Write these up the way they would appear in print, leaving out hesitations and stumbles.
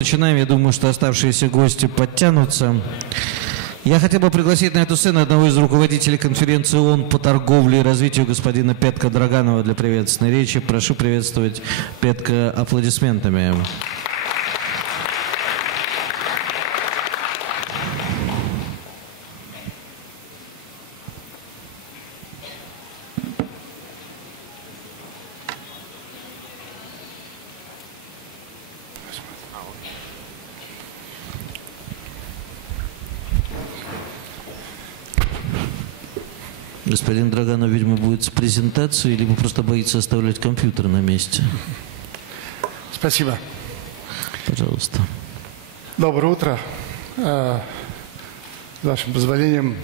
Начинаем. Я думаю, что оставшиеся гости подтянутся. Я хотел бы пригласить на эту сцену одного из руководителей конференции ООН по торговле и развитию господина Петка Драганова для приветственной речи. Прошу приветствовать Петка аплодисментами. Господин Драганов, видимо, будет с презентацией, либо просто боится оставлять компьютер на месте. Спасибо. Пожалуйста. Доброе утро. С вашим позволением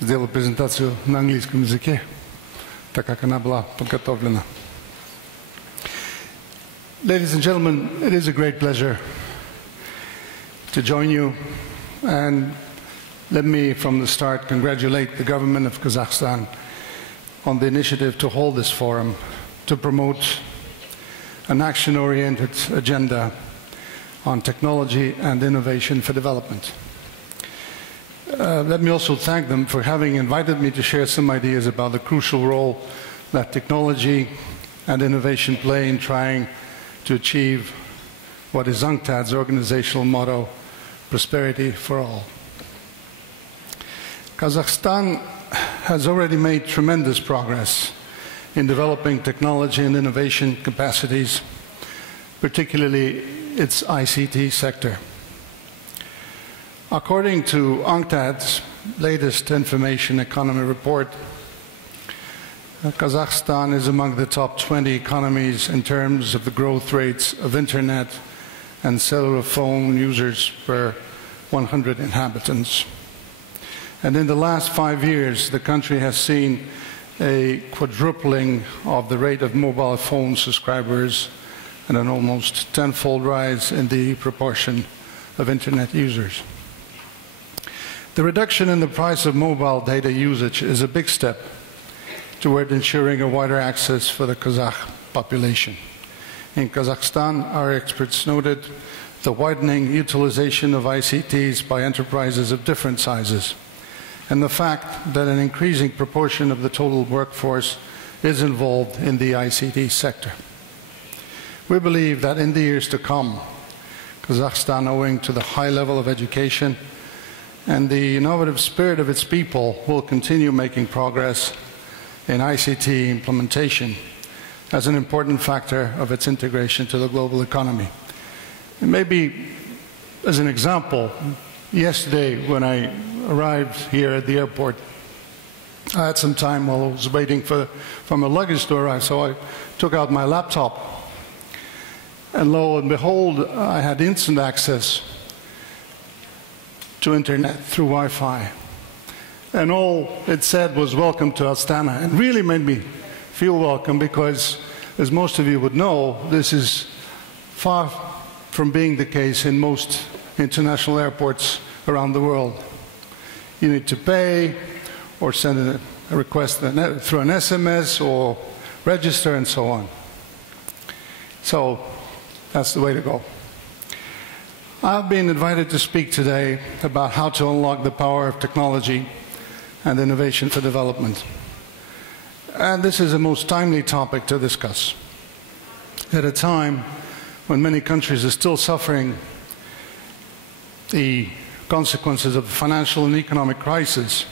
сделаю презентацию на английском языке, так как она была подготовлена. Ladies and gentlemen, it is a great pleasure to join you, and let me, from the start, congratulate the government of Kazakhstan on the initiative to hold this forum to promote an action-oriented agenda on technology and innovation for development. Let me also thank them for having invited me to share some ideas about the crucial role that technology and innovation play in trying to achieve what is UNCTAD's organizational motto, prosperity for all. Kazakhstan has already made tremendous progress in developing technology and innovation capacities, particularly its ICT sector. According to UNCTAD's latest information economy report, Kazakhstan is among the top 20 economies in terms of the growth rates of internet and cellular phone users per 100 inhabitants. And in the last 5 years, the country has seen a quadrupling of the rate of mobile phone subscribers and an almost tenfold rise in the proportion of internet users. The reduction in the price of mobile data usage is a big step toward ensuring a wider access for the Kazakh population. In Kazakhstan, our experts noted the widening utilization of ICTs by enterprises of different sizes, and the fact that an increasing proportion of the total workforce is involved in the ICT sector. We believe that in the years to come, Kazakhstan, owing to the high level of education and the innovative spirit of its people, will continue making progress in ICT implementation as an important factor of its integration to the global economy. And maybe as an example, yesterday when I arrived here at the airport, I had some time while I was waiting for my luggage to arrive, so I took out my laptop, and lo and behold, I had instant access to internet through Wi-Fi. And all it said was "Welcome to Astana." It really made me feel welcome because, as most of you would know, this is far from being the case in most international airports around the world. You need to pay or send a request through an SMS or register and so on. So that's the way to go. I've been invited to speak today about how to unlock the power of technology and innovation for development. And this is a most timely topic to discuss at a time when many countries are still suffering the consequences of the financial and economic crisis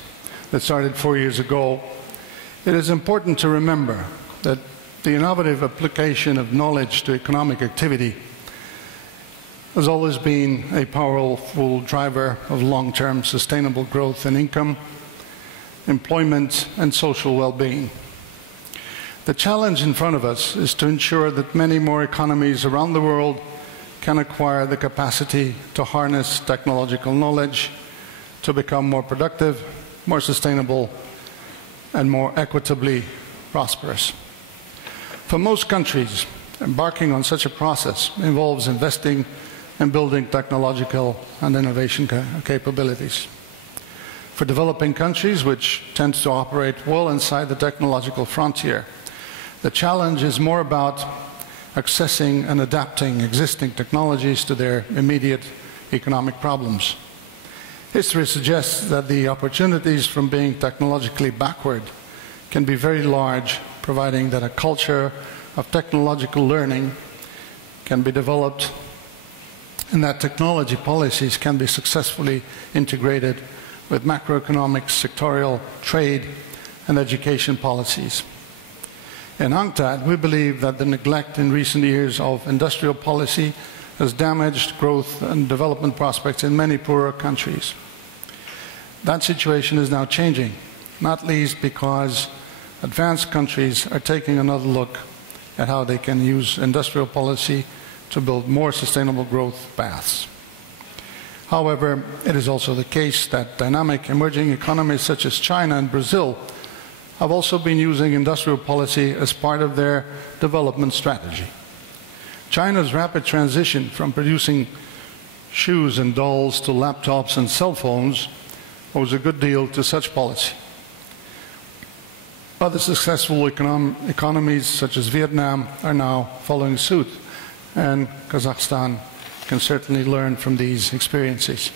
that started 4 years ago. It is important to remember that the innovative application of knowledge to economic activity has always been a powerful driver of long-term sustainable growth and income, employment, and social well-being. The challenge in front of us is to ensure that many more economies around the world can acquire the capacity to harness technological knowledge to become more productive, more sustainable, and more equitably prosperous. For most countries, embarking on such a process involves investing in building technological and innovation capabilities. For developing countries, which tend to operate well inside the technological frontier, the challenge is more about accessing and adapting existing technologies to their immediate economic problems. History suggests that the opportunities from being technologically backward can be very large, providing that a culture of technological learning can be developed and that technology policies can be successfully integrated with macroeconomic, sectorial, trade, and education policies. In UNCTAD, we believe that the neglect in recent years of industrial policy has damaged growth and development prospects in many poorer countries. That situation is now changing, not least because advanced countries are taking another look at how they can use industrial policy to build more sustainable growth paths. However, it is also the case that dynamic emerging economies such as China and Brazil have also been using industrial policy as part of their development strategy. China's rapid transition from producing shoes and dolls to laptops and cell phones owes a good deal to such policy. Other successful economies such as Vietnam are now following suit, and Kazakhstan can certainly learn from these experiences.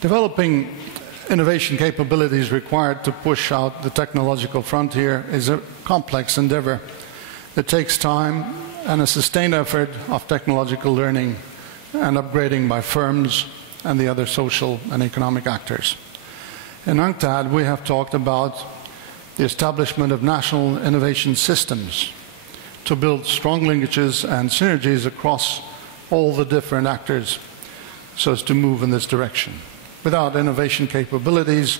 Developing innovation capabilities required to push out the technological frontier is a complex endeavor that takes time and a sustained effort of technological learning and upgrading by firms and the other social and economic actors. In UNCTAD, we have talked about the establishment of national innovation systems to build strong linkages and synergies across all the different actors so as to move in this direction. Without innovation capabilities,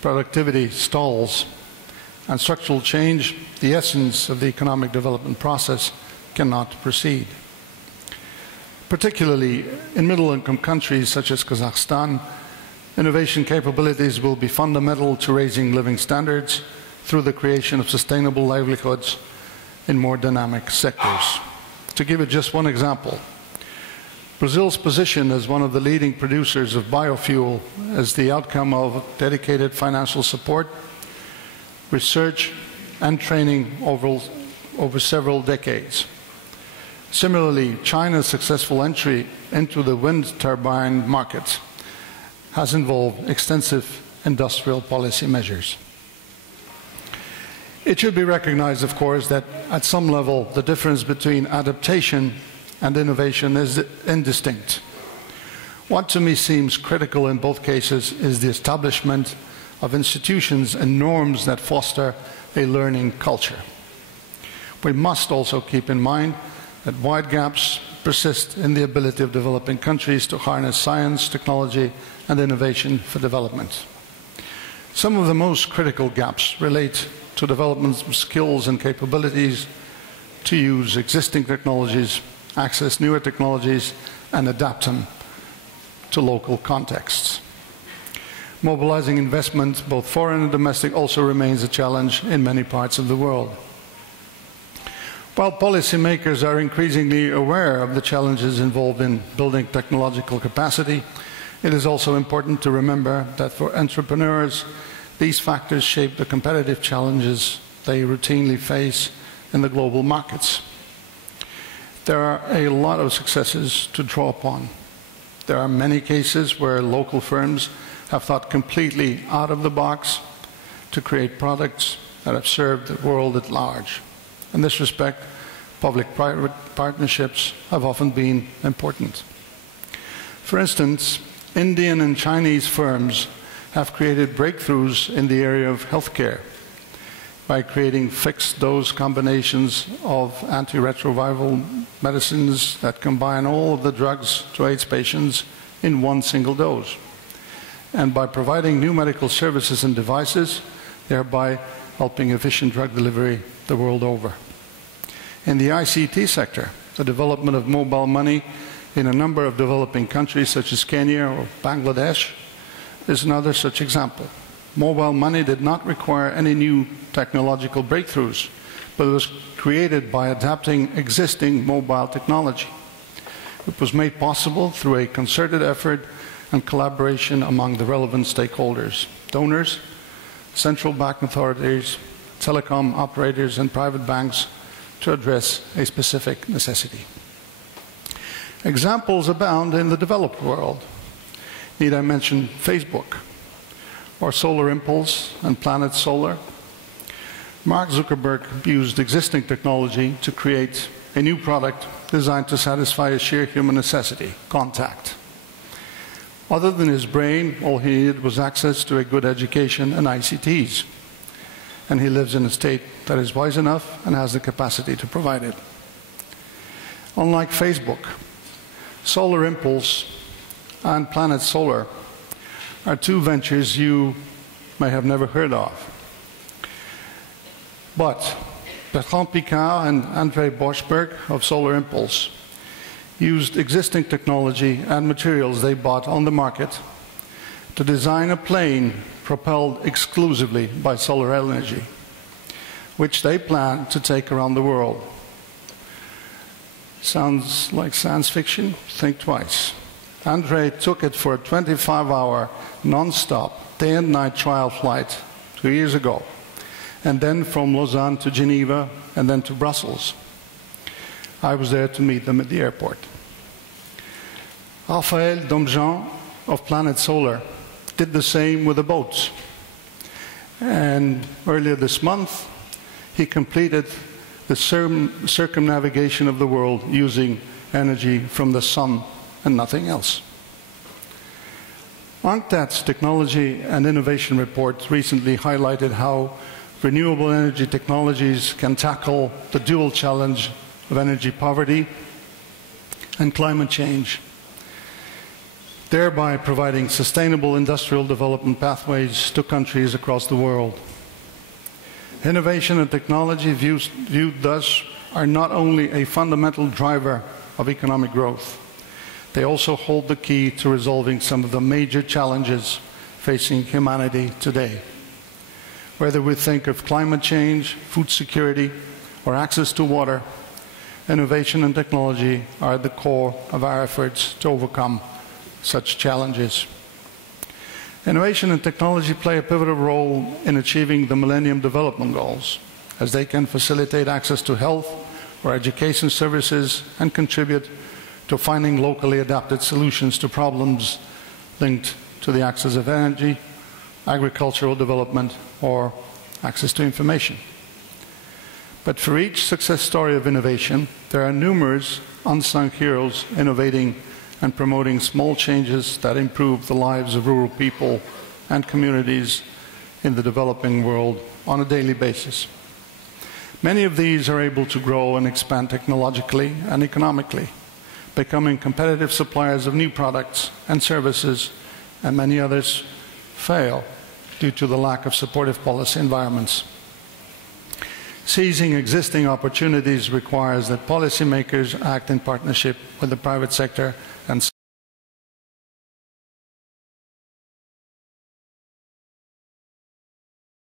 productivity stalls, and structural change, the essence of the economic development process cannot proceed. Particularly in middle-income countries such as Kazakhstan, innovation capabilities will be fundamental to raising living standards through the creation of sustainable livelihoods in more dynamic sectors. To give it just one example, Brazil's position as one of the leading producers of biofuel is the outcome of dedicated financial support, research, and training over several decades. Similarly, China's successful entry into the wind turbine market has involved extensive industrial policy measures. It should be recognized, of course, that at some level the difference between adaptation and innovation is indistinct. What to me seems critical in both cases is the establishment of institutions and norms that foster a learning culture. We must also keep in mind that wide gaps persist in the ability of developing countries to harness science, technology, and innovation for development. Some of the most critical gaps relate to development of skills and capabilities to use existing technologies, access newer technologies, and adapt them to local contexts. Mobilizing investment, both foreign and domestic, also remains a challenge in many parts of the world. While policymakers are increasingly aware of the challenges involved in building technological capacity, it is also important to remember that for entrepreneurs, these factors shape the competitive challenges they routinely face in the global markets. There are a lot of successes to draw upon. There are many cases where local firms have thought completely out of the box to create products that have served the world at large. In this respect, public-private partnerships have often been important. For instance, Indian and Chinese firms have created breakthroughs in the area of healthcare by creating fixed-dose combinations of antiretroviral medicines that combine all of the drugs to AIDS patients in one single dose, and by providing new medical services and devices, thereby helping efficient drug delivery the world over. In the ICT sector, the development of mobile money in a number of developing countries such as Kenya or Bangladesh is another such example. Mobile money did not require any new technological breakthroughs, but it was created by adapting existing mobile technology. It was made possible through a concerted effort and collaboration among the relevant stakeholders, donors, central bank authorities, telecom operators, and private banks, to address a specific necessity. Examples abound in the developed world. Need I mention Facebook, or Solar Impulse and Planet Solar? Mark Zuckerberg used existing technology to create a new product designed to satisfy a sheer human necessity, contact. Other than his brain, all he needed was access to a good education and ICTs. And he lives in a state that is wise enough and has the capacity to provide it. Unlike Facebook, Solar Impulse and Planet Solar are two ventures you may have never heard of. But Bertrand Piccard and André Boschberg of Solar Impulse used existing technology and materials they bought on the market to design a plane propelled exclusively by solar energy, which they plan to take around the world. Sounds like science fiction? Think twice. André took it for a 25-hour, non-stop, day and night trial flight 2 years ago, and then from Lausanne to Geneva, and then to Brussels. I was there to meet them at the airport. Raphaël Domjean of Planet Solar did the same with the boats. And earlier this month, he completed the circumnavigation of the world using energy from the sun and nothing else. UNCTAD's Technology and Innovation Report recently highlighted how renewable energy technologies can tackle the dual challenge of energy poverty and climate change, thereby providing sustainable industrial development pathways to countries across the world. Innovation and technology viewed thus are not only a fundamental driver of economic growth, they also hold the key to resolving some of the major challenges facing humanity today. Whether we think of climate change, food security, or access to water, innovation and technology are at the core of our efforts to overcome such challenges. Innovation and technology play a pivotal role in achieving the Millennium Development Goals, as they can facilitate access to health or education services and contribute to finding locally adapted solutions to problems linked to the access of energy, agricultural development, or access to information. But for each success story of innovation, there are numerous unsung heroes innovating and promoting small changes that improve the lives of rural people and communities in the developing world on a daily basis. Many of these are able to grow and expand technologically and economically, becoming competitive suppliers of new products and services, and many others fail due to the lack of supportive policy environments. Seizing existing opportunities requires that policymakers act in partnership with the private sector and